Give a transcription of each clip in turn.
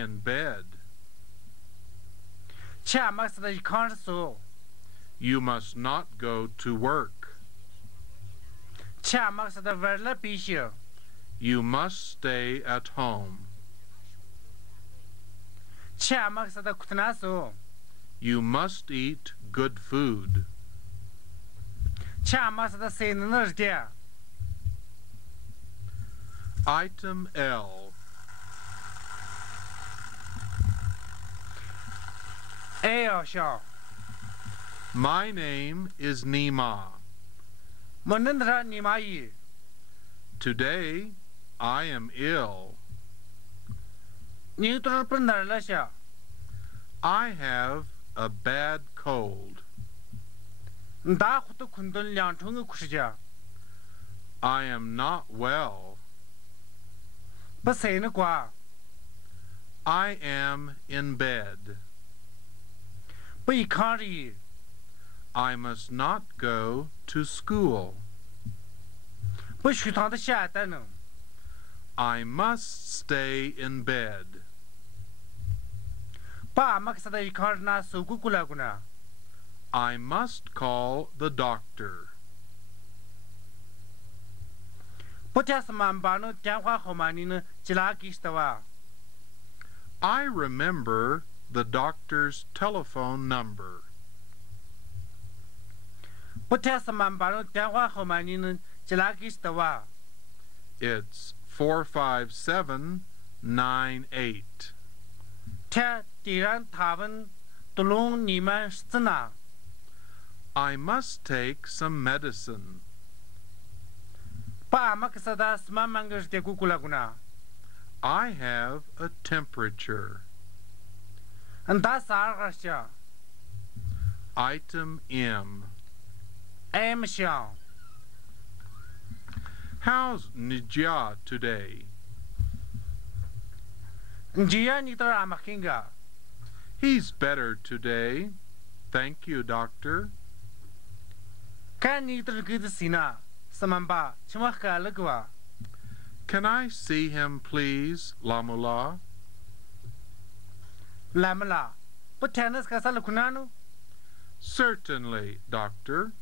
in bed. You must not go to work. You must stay at home. You must eat good food. Item L. My name is Nima. Today I am ill. I have a bad cold. I am not well. I am in bed. I must not go to school. I must stay in bed. I must call the doctor. I remember the doctor's telephone number. It's 45798. I must take some medicine. I have a temperature. Item M. How's Nijia today? He's better today. Thank you, doctor. Can I see him, please, Lamula? Certainly, doctor.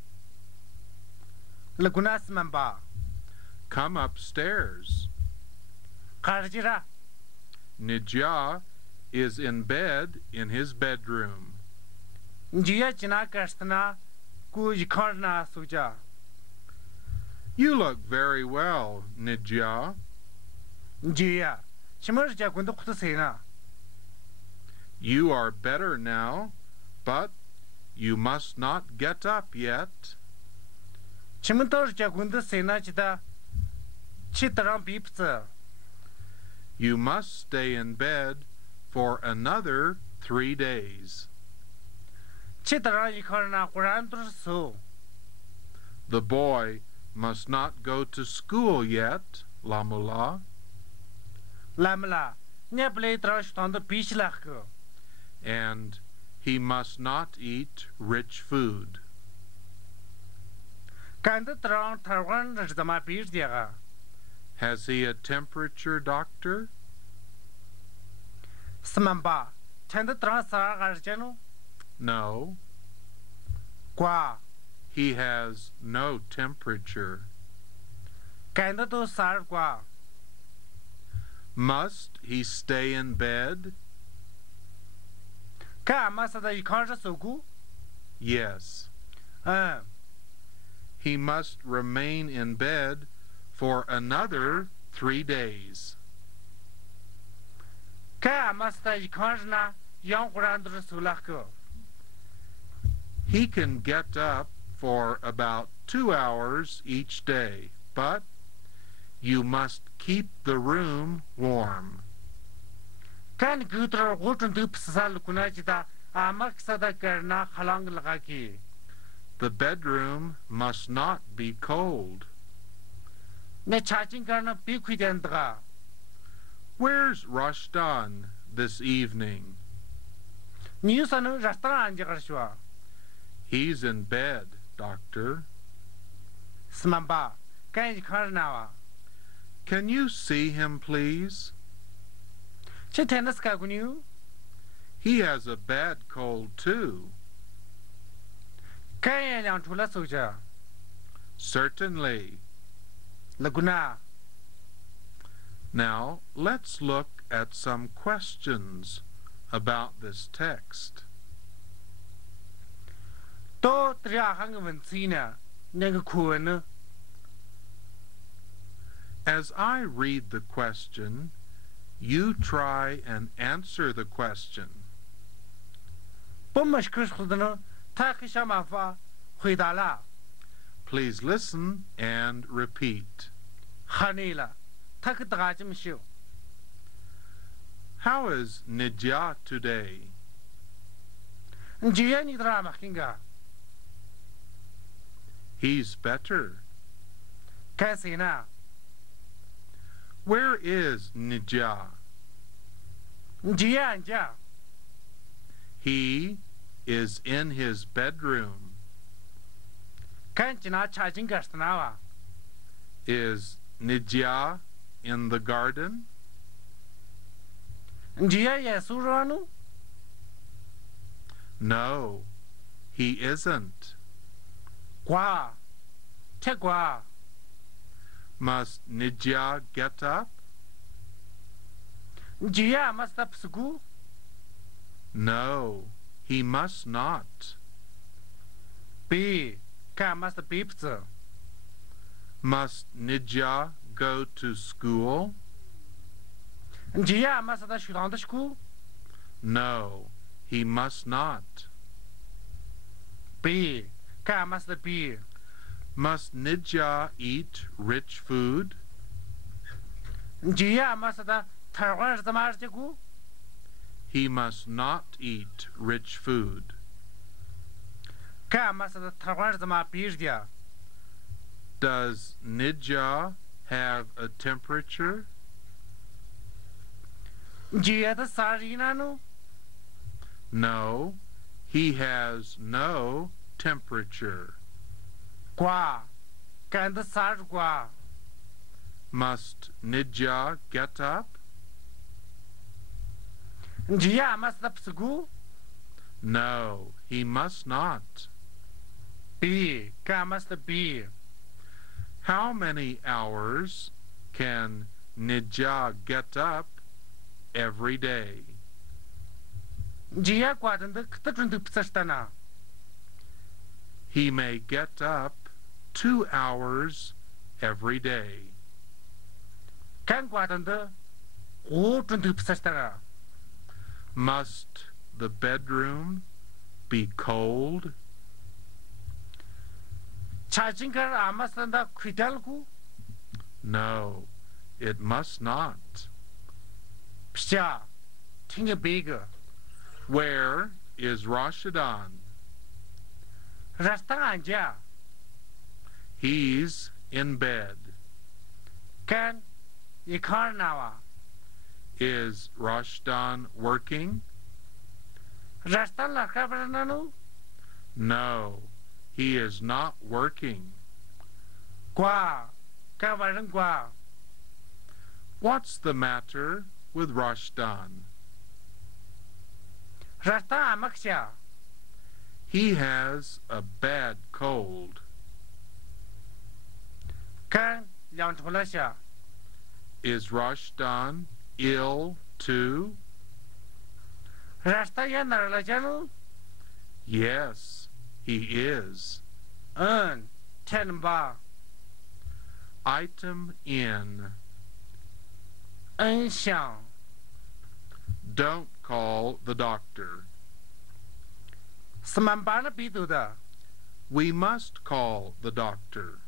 Come upstairs. Nijia is in bed in his bedroom. You look very well, Nijia. You are better now, but you must not get up yet. You must stay in bed for another 3 days. The boy must not go to school yet, Lamula. And he must not eat rich food. Has he a temperature, doctor? No. He has no temperature. Must he stay in bed? Yes. He must remain in bed for another 3 days. He can get up for about 2 hours each day, but you must keep the room warm. The bedroom must not be cold. Where's Rashdan this evening? He's in bed, doctor. Can you see him, please? 这天的是干过牛， He has a bad cold too. 干也两出了手着， Certainly. 那个呢？ Now, let's look at some questions about this text. 到这样还个文字呢，那个课文呢？ As I read the question, you try and answer the question. 不么是可说的呢？他可想办法回答了， Please listen and repeat. 喊你了，他可答这么修。 How is Nijia today? 你就要你的嘛，看个， He's better. 看谁呢？ Where is Nijia? 你就要人家， He is in his bedroom. 看见那查进个是哪哇？ Is Nijia in the garden? 你就要耶稣说呢？ No, he isn't. 瓜，吃瓜， Must Nijia get up? 你就要嘛是他不是故， No, he must not. 别，看嘛是他别不走， Must Nijia go to school? 你就要嘛是他学堂的school， No, he must not. 别，看嘛是他别， Must Nijia eat rich food? 你就要嘛是他台湾是怎么这个？ He must not eat rich food. 看嘛是他台湾是怎么别的？ Does Nijia have a temperature? 你就要他啥人呢？ No, he has no temperature. 瓜，干的啥是瓜？ Must Nijia get up? 你就要嘛是他不是故， No, he must not. 别，看嘛是他别， How many hours can Nijia get up every day? 你就要瓜真的可得准都不是的呢。 He may get up 2 hours every day. 看瓜真的，我准都不是的了。 Must the bedroom be cold? 查进个阿妈是那亏掉了故， No, it must not. 不是啊，听个别个， Where is Rashidan? 让他安家， He's in bed. 看，一看那哇， Is Rashidan working? 让他那看不是那路， No, he is not working. 瓜，看完人瓜， What's the matter with Rashidan? 让他阿妈下， He has a bad cold. 看两头了下， Is Rashidan ill too? 让他也哪儿了家路， Yes, he is. 天吧， Item in. 想， Don't call the doctor. 什么办了别头的， We must call the doctor.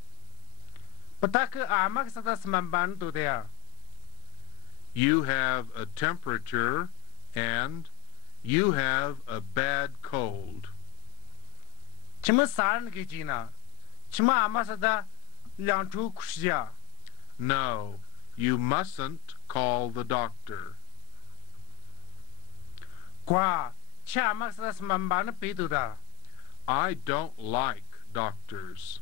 不大个阿妈是他什么办头的呀？ You have a temperature and you have a bad cold. 什么啥人给进呢？什么阿妈是他两头苦是呀？ No, you mustn't call the doctor. 瓜，吃阿妈是他什么办了别头的？ I don't like doctors.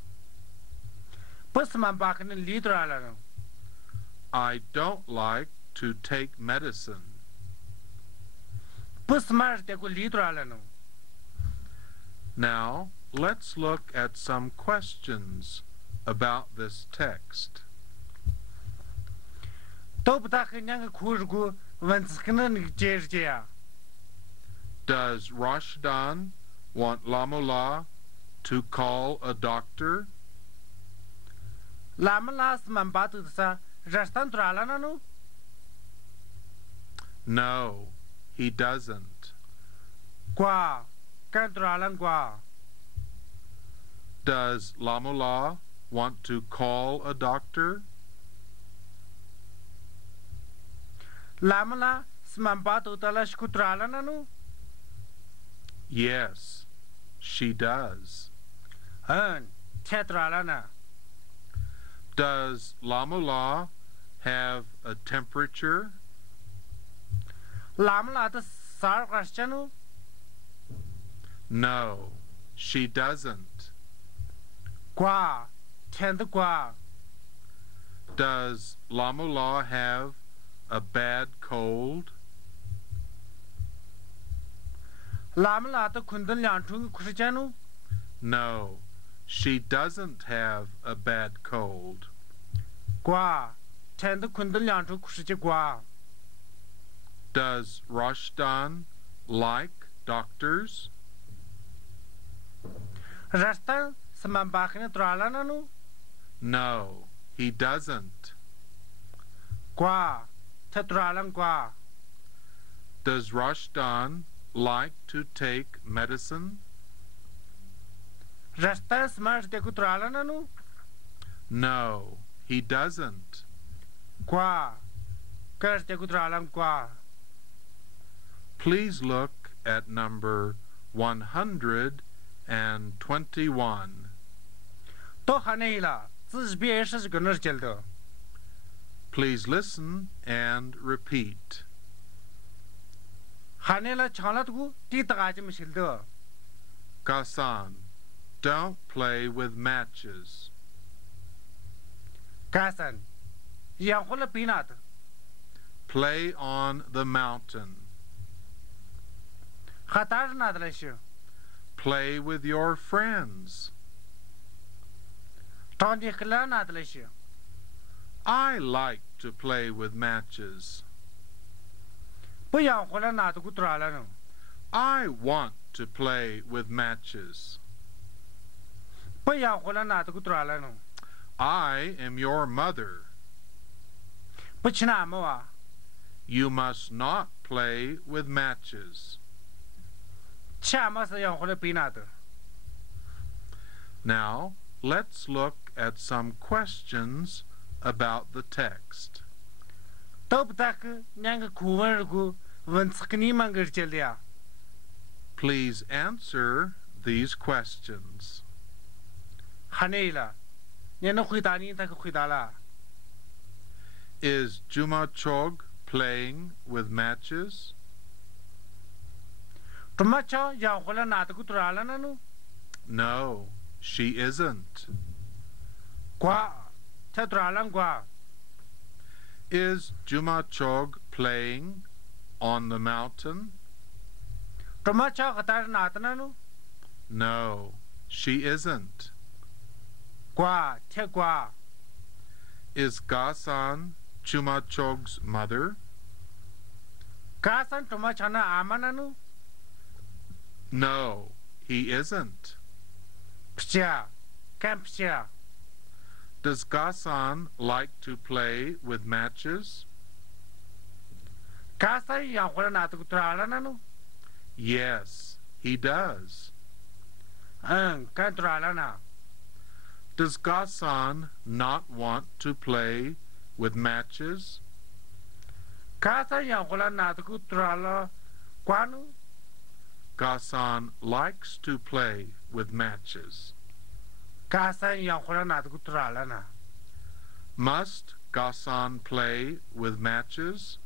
不是什么办可能离头来了。 I don't like to take medicine. Pus mar te ku li tralano. Now, let's look at some questions about this text. Top ta nyang khurgu vanskna ni jerjea. Does Rashdan want Lamullah to call a doctor? Lamalas mambatu sa rastan tralana no? No, he doesn't. Kwa kan tralan kwa. Does Lamullah want to call a doctor? Lamala smambatu talash kutralana no? Yes, she does. Tetralana. Does Lamullah have a temperature? Lamala ta sar krashchanu? No, she doesn't. Kwa tend kwa. Does Lamullah have a bad cold? Lamala ta kundan lyantung kushchanu? No, she doesn't have a bad cold. Kwa tend kundan lyantung kushche kwa. Does Rashdan like doctors? Rastan smambachne tralana no? No, he doesn't. Kwa tetralan kwa. Does Rashdan like to take medicine? Rastan smash de kutralana no? No, he doesn't. Kwa kars de kutralan kwa. Please look at number 121. To hanela zbie shis gunner cheldo. Please listen and repeat. Hanela chalat gu ti tagajim shildo. Gasan, don't play with matches. Kasan yankhula pinat. Play on the mountain. Khatar nadlashu. Play with your friends. Tandi khla nadlashu. I like to play with matches. Bu yankhula nad gu tralano. I want to play with matches. Bu yankhula nad gu tralano. I am your mother. Bu chna moa. You must not play with matches. Chamas yankhula pinat. Now, let's look at some questions about the text. Top tak nyang kuwer gu vanskni mangar chelya. Please answer these questions. Hanela nyana khitani tak khitala. Is Juma Chog playing with matches? Tumacha yankhula nad gu tralana no? No, she isn't. Kwa tetralan kwa. Is Juma Chog playing on the mountain? Tumacha khatar natana no? No, she isn't. Kwa te kwa. Is Gasan Juma Chog's mother? Kasan tumachana amana no? No, he isn't. Psha camp psha. Does Gasan like to play with matches? Kasan yankhula nad gu tralana no? Yes, he does. Kan tralana. Does Gasan not want to play with matches? Kasan yankhula nad gu trala kwanu? Gasan likes to play with matches. Kasan yankhula nad gu tralana. Must Gasan play with matches?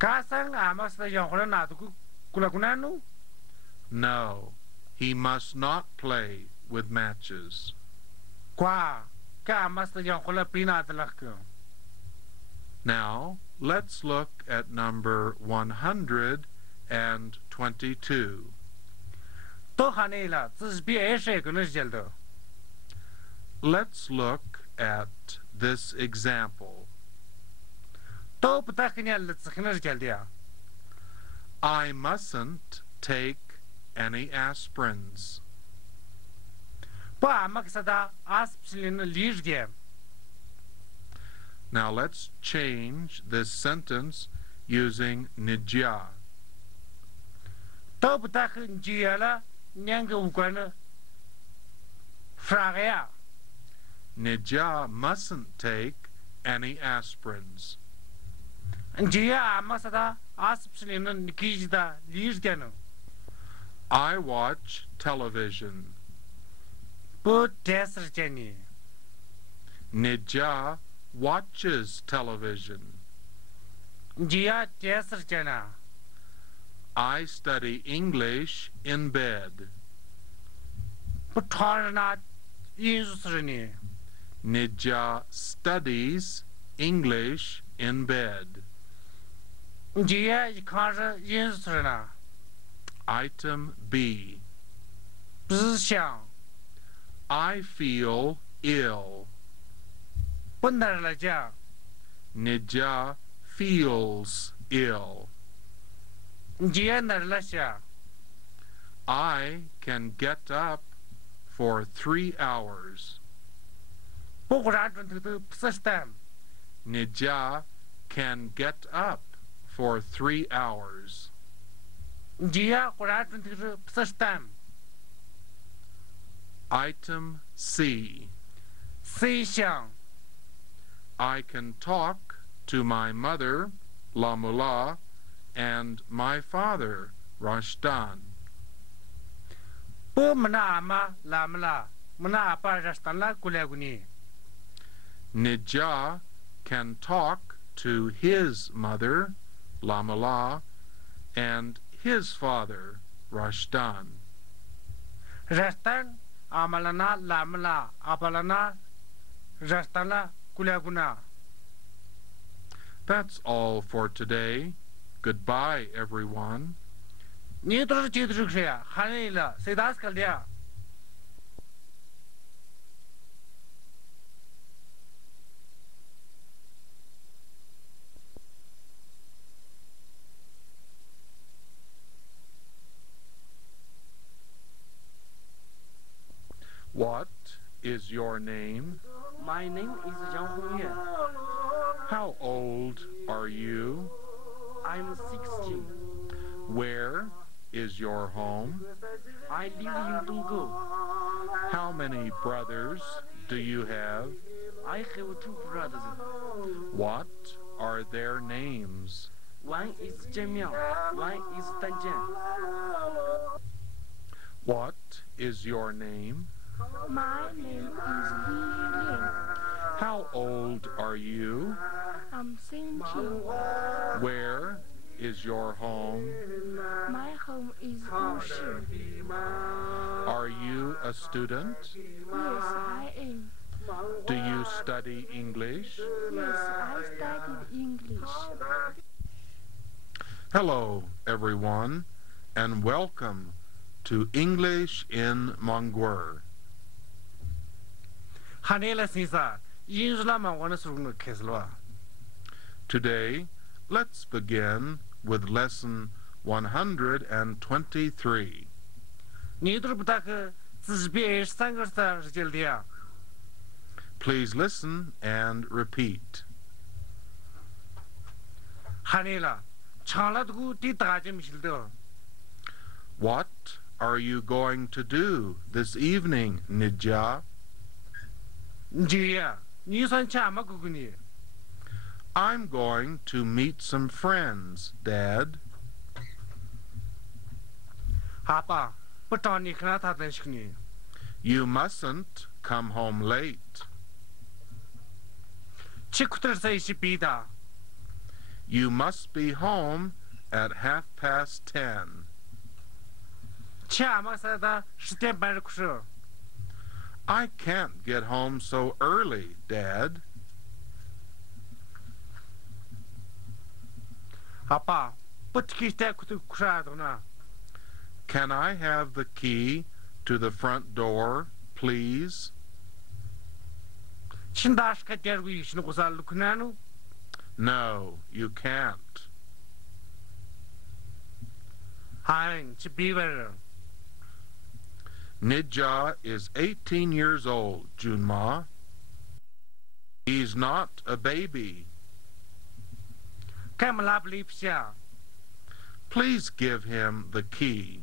Kasan amas yankhula nad gu kulakunanu? No, he must not play with matches. Kwa ka amas yankhula pinat lakku. Now, let's look at number 122. and 22. 都喊你了，这是比20个人讲的。 Let's look at this example. 都不带跟你了，只跟你讲的。 I mustn't take any aspirins. 不俺们说的aspirin的理解。 Now let's change this sentence using nijia. 都不带跟你讲了，两个无关的。啥个呀？ Nijia mustn't take any aspirins. 你讲俺们说的aspirin的你记得理解呢？ I watch television. 不电视讲你。 Nijia watches television. 你讲电视讲呢？ I study English in bed. 不常人那艺术是呢？ Nijia studies English in bed. 你讲一看是艺术是呢？ Item B. 不是想， I feel ill. 不能来讲。 Nijia feels ill. 你讲哪来想？ I can get up for 3 hours. 不过然准头都不是的。 Nijia can get up for 3 hours. 你讲果然准头是不是的？ Item C. 谁想？ I can talk to my mother, Lamula, and my father, Rashdan. 不么那俺们来么啦？么那把人当了过来过呢？ Nijia can talk to his mother, Lamula, and his father, Rashdan. 人当俺们那来么啦？阿巴拉那人当了过来过呢？ That's all for today. Goodbye, everyone. 你都是记得这个谁啊？喊你了，谁打死的呀？ What is your name? My name is Yang. How old are you? I'm 16. Where is your home? I live in Dongguo. How many brothers do you have? I have 2 brothers. What are their names? One is Zhen, one is Danjian. What is your name? My name is Li. How old are you? I'm 17. Where is your home? My home is Huzhu. Are you a student? Yes, I am. Do you study English? Yes, I studied English. Hello, everyone, and welcome to English-in-Mongghul. 喊你了，先生，艺术那么我那时候开始了。 Today, let's begin with lesson 123. 你都是不大个，只是比23个是讲的呀。 Please listen and repeat. 喊你了，唱了这个对大家没晓得。 What are you going to do this evening, Nijia? 你呀，你算吃么哥哥呢？ I'm going to meet some friends, Dad. 好吧，不找你看他在说呢。 You mustn't come home late. 吃苦头在一起比的。 You must be home at 10:30. 吃么啥的10点半的苦手。 I can't get home so early, Dad. 好吧， Putkiste kushadona. Can I have the key to the front door, please? Chindashka derwish no luknanu. No, you can't. Hein, Chibiver. Nidja is 18 years old, Junma. He's not a baby. Kamalab lipsia. Please give him the key.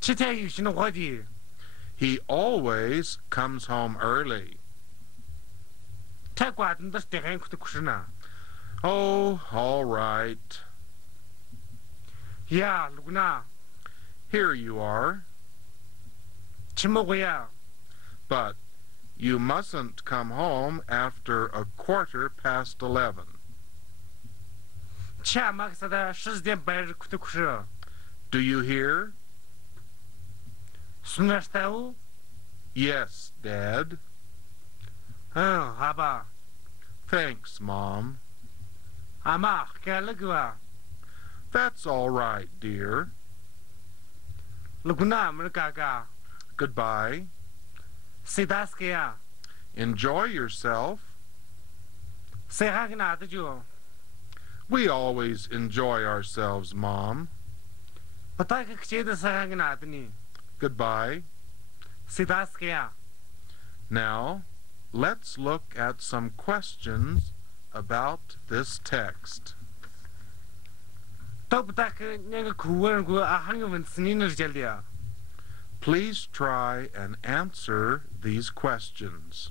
Chitayushin. He always comes home early. Takwatan the Stegen Kushna. Oh, all right. Ya, Lugna. Here you are. Chimoya. But you mustn't come home after 11:15. Chamaxada Shizden Bear Kutusha. Do you hear? Sunastau? Yes, Dad. Oh, Haba. Thanks, Mom. Ama, Kalagua. That's all right, dear. Luguna Murkaga. Goodbye. Sidaskia. Enjoy yourself. Say Hagana the Jew. We always enjoy ourselves, Mom. But I could say the Saganatani. Goodbye. Sidaskia. Now, let's look at some questions about this text. Please try and answer these questions.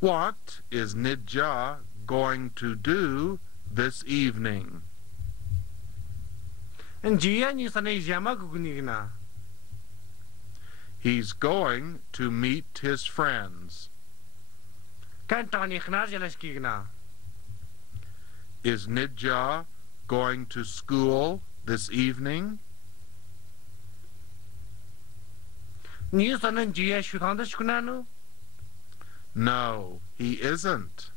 What is Nidja going to do this evening? He's going to meet his friends. Is Nidja going to school this evening? No, he isn't.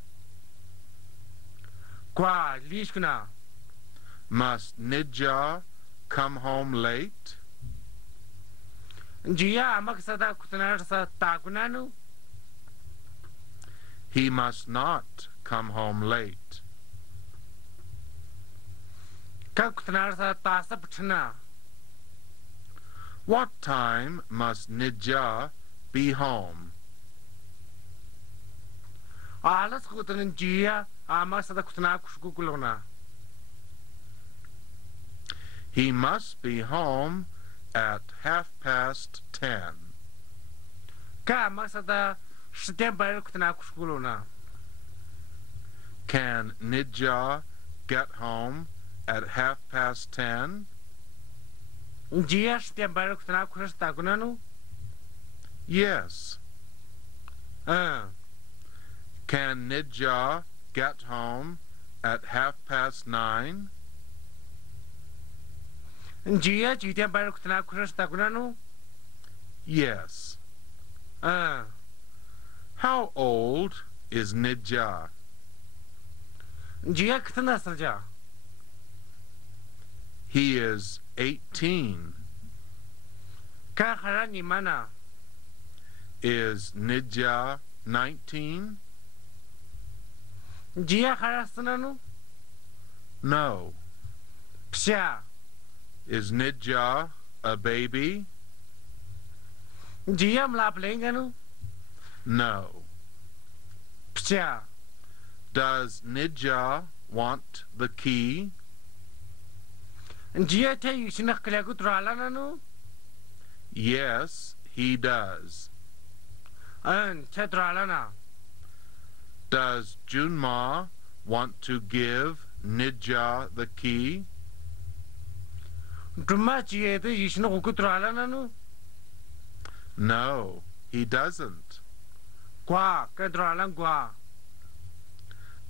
Must Nidja come home late? He must not come home late. What time must Nidja be home? He must be home at 10:30. Can Nidja get home at 10:30? Yes. Can Nidja get home at 9:30? Yes. How old is Nidja? He is 18. Is Nidja 19? No. Is Nidja a baby? No. Does Nidja want the key? Yes, he does. Does Junma want to give Nidja the key? No, he doesn't.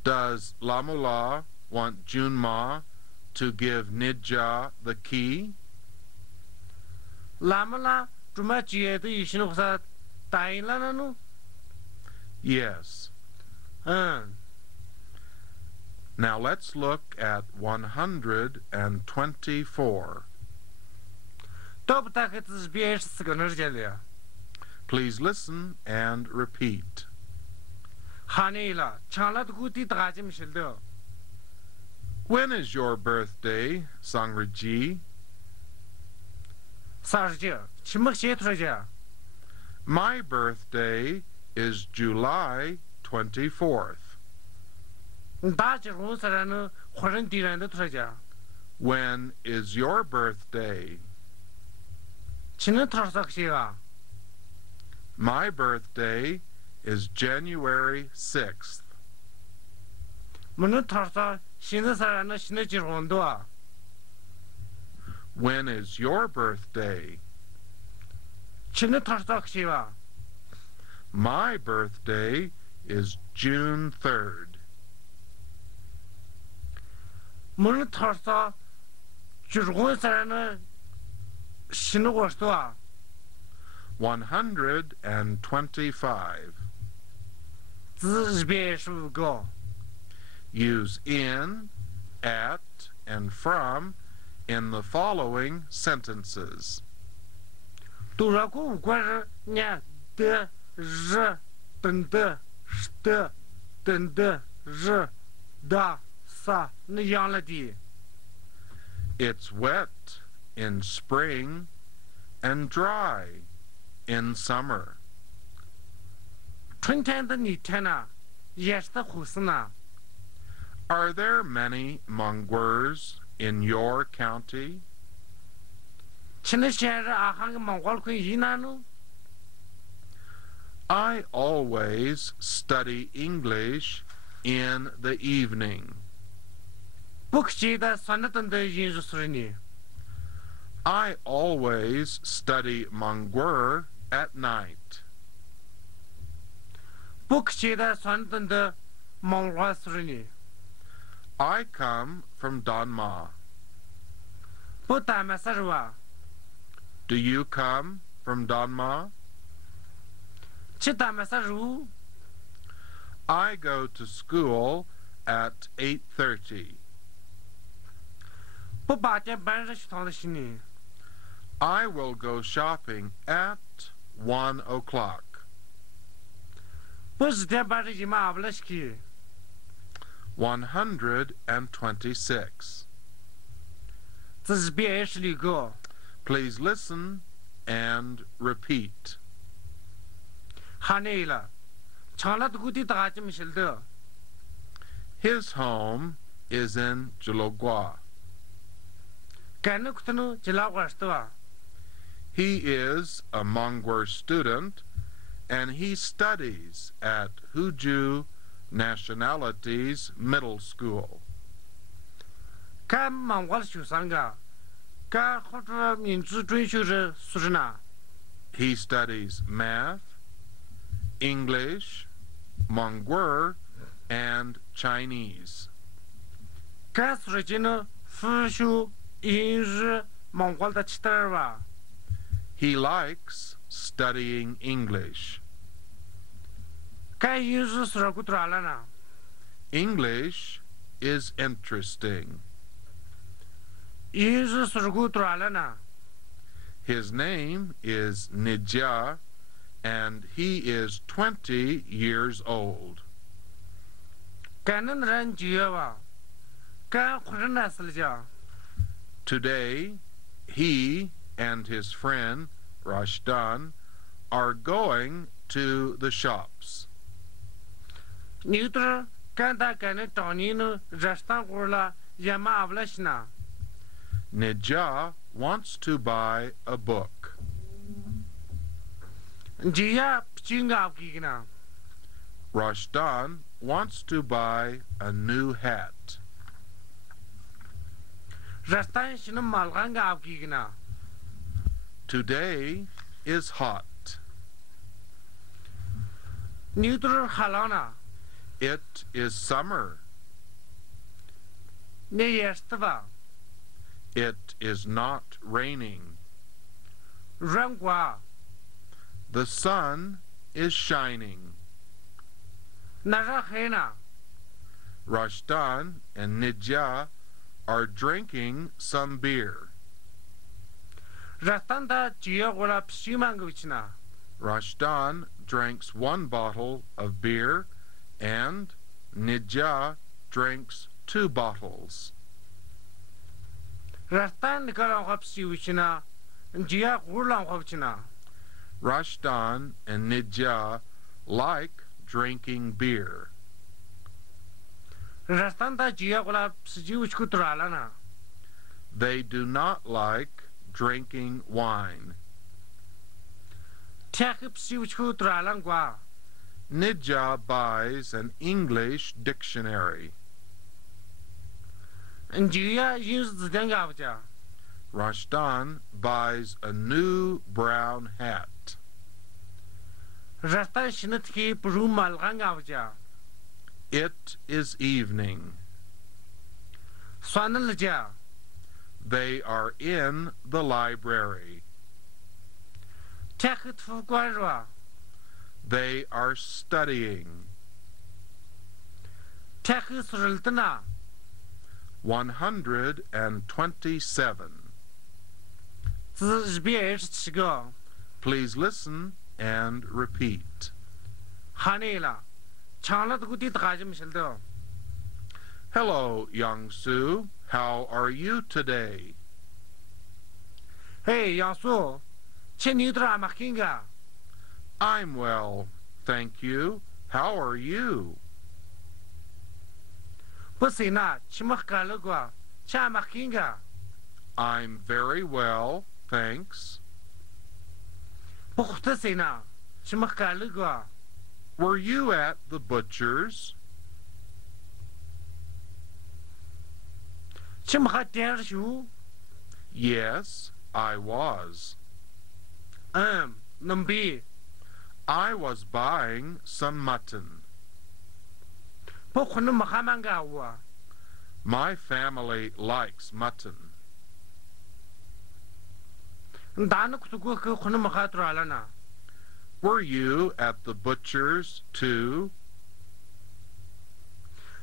Does Lamula want Junma to give Nidja the key? Yes. 嗯， Now let's look at 124. 都不大概只是别是四个人之间的。 Please listen and repeat. 哈内了，抢了的谷地大金是的。 When is your birthday, Sangreji? 30，什么写出来的？ My birthday is July 24th. 大结婚虽然呢，活人敌人的出来的。 When is your birthday? 请能多少些啊？ My birthday is January 6th. 没能多少，现在虽然呢，现在结婚的啊。 When is your birthday? 请能多少些啊？ My birthday is June 3rd. 没能多少，结婚虽然呢，现在我说啊。 125. 字别是五个。 Use in, at, and from in the following sentences. 都说过五个是念的、日、等的、是的、等的、日、的、啥那样了的。 It's wet in spring and dry in summer. 春天的那天呢，也是在后生呢。 Are there many Mongols in your county? 现在现在啊，还个蒙古可以呢喽。 I always study English in the evening. 不可记得算了等的音是说呢。 I always study Monghulla at night. 不可记得算了等的蒙古说呢。 I come from Danma. 不但没啥话， Do you come from Danma? 其他没啥路。 I go to school at 8:30. 不8点半是学堂的心呢。 I will go shopping at 1 o'clock. 不1点半是一马不来去。 126. 这是别是一个。 Please listen and repeat. 哈内了，抢了的谷地大金是的。 His home is in Jilogwa. 干那可能就拉过是的。 He is a Mongol student and he studies at Huzhu Nationalities Middle School. 干蒙古的学生个，干或者民族准学的素质呢？ He studies math, English, Mongol, and Chinese. 干素质呢，复修英语蒙古的其他吧。 He likes studying English. 干英语素质够多了呢。 English is interesting. 英语素质够多了呢。 His name is Nijia, and he is 20 years old. 干那人就要吧，干或者那是了讲。 Today, he and his friend Rashdan are going to the shops. 你这干他干那找你呢，热上过了也麻不了些呢。 Nijia wants to buy a book. 你也不就熬给呢？ Rashdan wants to buy a new hat. 热上是那马上熬给呢。 Today is hot. 你这寒冷呢？ It is summer. 你也是吧？ It is not raining. 软瓜， The sun is shining. 那是黑呢。 Rashdan and Nidja are drinking some beer. 热当的就要过来皮满个去呢。 Rashdan drinks one bottle of beer and Nidja drinks 2 bottles. 热当你个让我皮去呢，就要过让我去呢。 Rashdan and Nidja like drinking beer. 热当的就要过来皮去去多了呢。 They do not like drinking wine. 天黑皮去多了瓜。 Nidja buys an English dictionary. 就要英式字典搞不着。 Rashdan buys a new brown hat. 热当现在天不如马上搞不着。 It is evening. 算了家。 They are in the library. 天黑图书是吧？ They are studying. 天黑宿舍的呢？ 127. 是127个。 Please listen and repeat. 喊你了，抢了这个地大就没晓得。 Hello, young Su. How are you today? 嘿，杨叔，请你多买看个。 I'm well, thank you. How are you? 不行呐，去买干了个，去买看个。 I'm very well, thanks. 不得行呐，去买干了个。 Were you at the butcher's? 去买电视书。 Yes, I was. 能比。 I was buying some mutton. 不可能买还蛮干我。 My family likes mutton. 大那个过去可能买还多了呢。 Were you at the butcher's too?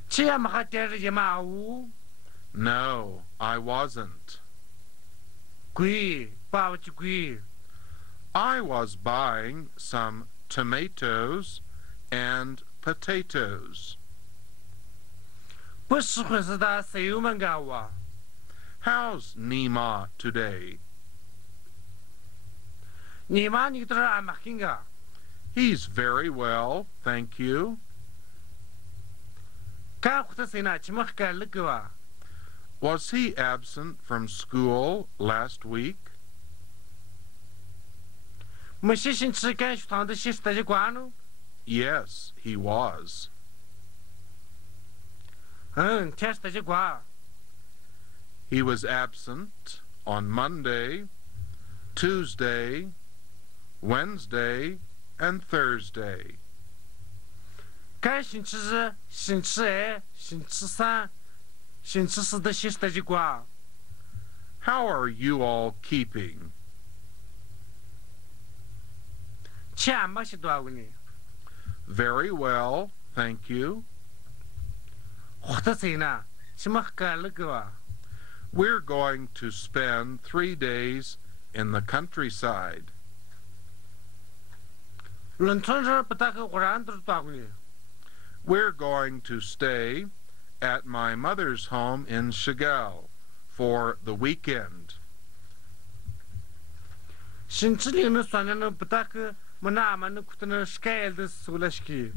去买电视机买屋。 No, I wasn't. 贵，爸爸就贵。 I was buying some tomatoes and potatoes. 不是会是的，谁有门干我？ How's Nima today? 你妈你都是俺买看个。 He's very well, thank you. 干活的谁呢？去买干那个啊？ Was he absent from school last week? 没些星期干学堂的些大家管了。 Yes, he was. 天是大家管。 He was absent on Monday, Tuesday, Wednesday, and Thursday. 干星期日、星期二、星期三、星期四的些大家管。 How are you all keeping? 钱没些多少个呢？ Very well, thank you. 活的谁呢？去买干那个啊？ We're going to spend 3 days in the countryside. 农村人不大个活人都是多少个呢？ We're going to stay at my mother's home in Shigal for the weekend. 星期六呢，算呢不大个，没那么呢，可能是干的时候来去。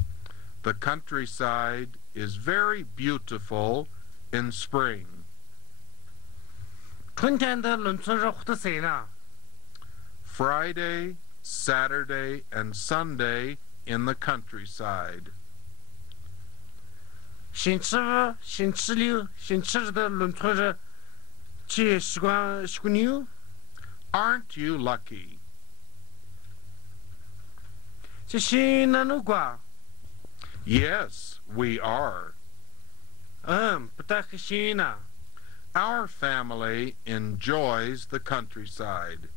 The countryside is very beautiful in spring. 春天的农村人活的谁呢？ Friday, Saturday, and Sunday in the countryside. 星期五、星期六、星期日的农村人去习惯牛， Aren't you lucky? 这些那弄瓜， Yes, we are. 不大个些呢。 Our family enjoys the countryside.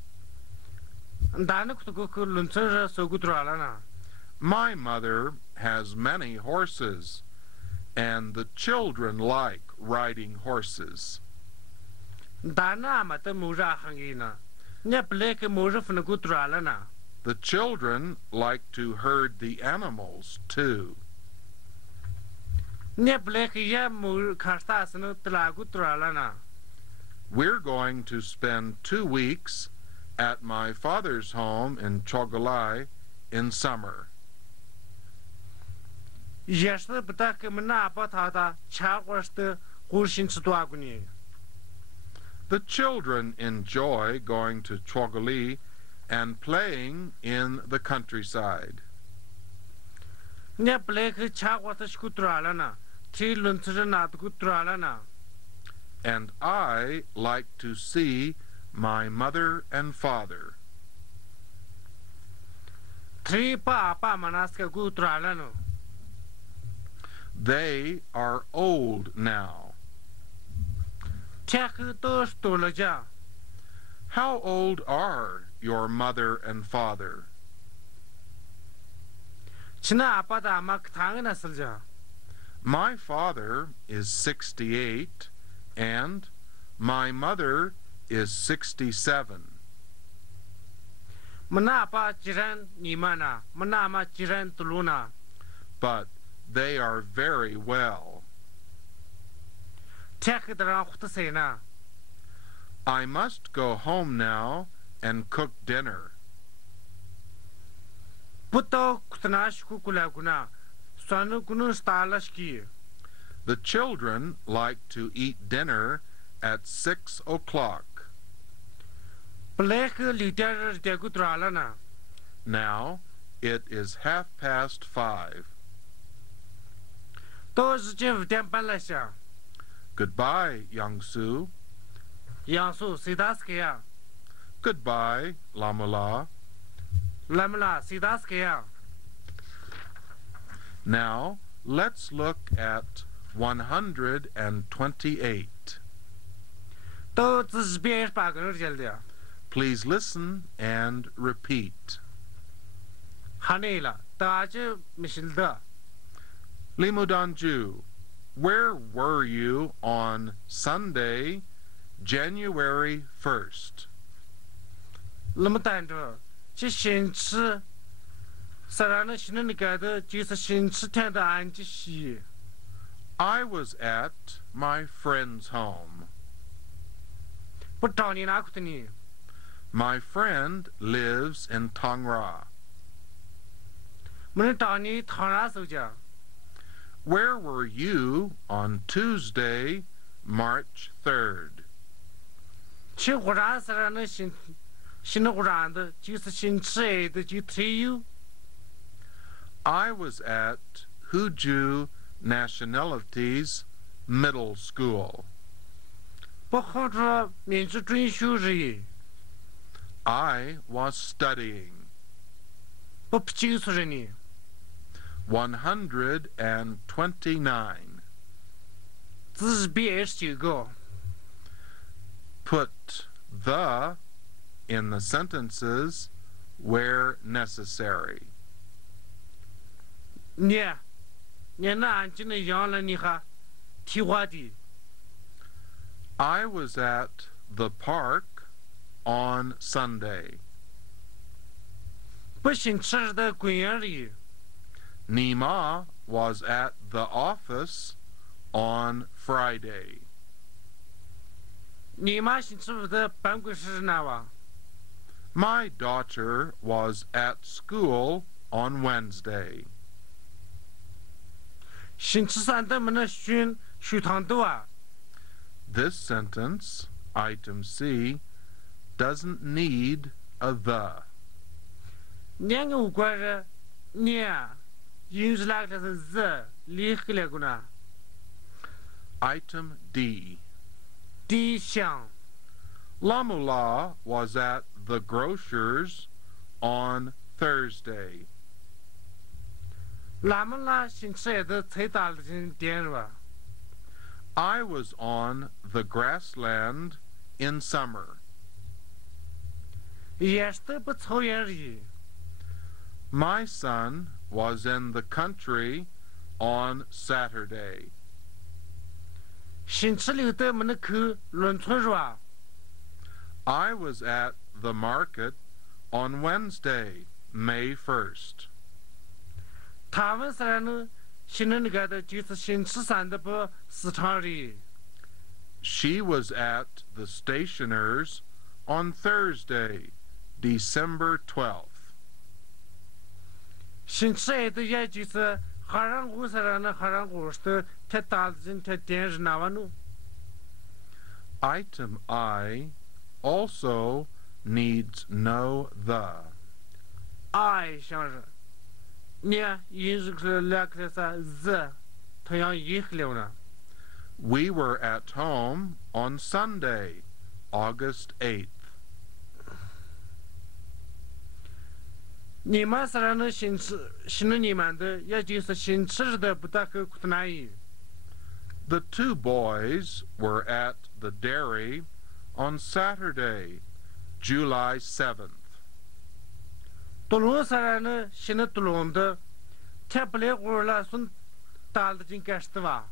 但那个农村人受过多少了呢？ My mother has many horses, and the children like riding horses. 但那么的木热行业呢？你不来个木热分的古多了呢？ The children like to herd the animals, too. 你不来个也木卡萨是呢得拉古多了呢？ We're going to spend 2 weeks at my father's home in Monghulla in summer. 也是不得给我们拿把他的吃活是的呼吸吃多少呢？ The children enjoy going to Monghulla and playing in the countryside. 你不来个吃活的是古多了呢？体论吃人拿的古多了呢？ And I like to see my mother and father. 体爸爸妈那是个古多了呢？ They are old now. 天黑都是多了家。 How old are your mother and father? 现在阿爸的阿妈谈个那是家。 My father is 68 and my mother is 67. 我那阿爸既然你们呐，我那阿妈既然走路呢， But they are very well. 天黑的让胡的谁呢？ I must go home now and cook dinner. 不到苦的那是苦过来过呢，算了可能是打了些。 The children like to eat dinner at 6 o'clock. 不来个6点过多少了呢？ Now it is 5:30. 到时间5点半了些。 Goodbye, Young Su. 杨叔谁打死个呀？ Goodbye, Lamula. 来么啦？谁打死个呀？ Now let's look at 128. 到自己边8个人的， Please listen and repeat. 喊你了，大家没信的。 Limudanju, where were you on Sunday, January 1st? 那么单着，这星期，虽然呢，现在那个的就是星期天的安吉西， I was at my friend's home. 不找你哪个的呢？ My friend lives in Tangra. 没人找你唐啥时候去？ Where were you on Tuesday, March 3rd? 去忽然虽然那星期忽然的，就是星期二的就退休。 I was at Huzhu Nationalities Middle School. 不好说民族准修日， I was studying. 不清楚人呢。 129. 自己比29个， Put the in the sentences where necessary. 你那安静的养了你还提话的， I was at the park on Sunday. 不行吃的公园里， Nima was at the office on Friday. 你妈星期五的办公室那哇？ My daughter was at school on Wednesday. 星期三的么那学堂的啊？ This sentence, item C, doesn't need a the. 两个无关人，你英是那个是日，离开了个呢？ Item D. 第一项， Lamula was at the grocer's on Thursday. 那么那星期二的菜单的店是吧？ I was on the grassland in summer. 也是不抽烟里， My son was in the country on Saturday. 星期六的门口农村是吧？ I was at the market on Wednesday, May 1st. 他们是呢，现在那个的就是星期三的不市场里。 She was at the stationer's on Thursday, December 12th. 星期二的也就是哈让我是呢，哈让我是太大人太电视那玩意。 Item I also needs no the. 哎，像是，你音是两个是字，同样一了呢。 We were at home on Sunday, August 8th. 你们是呢星期，现在你们的也就是星期日的不大可困难于。 The two boys were at the dairy on Saturday, July 7th. 多隆是呢，现在多隆的，太不来活了，算大的真该是的吧？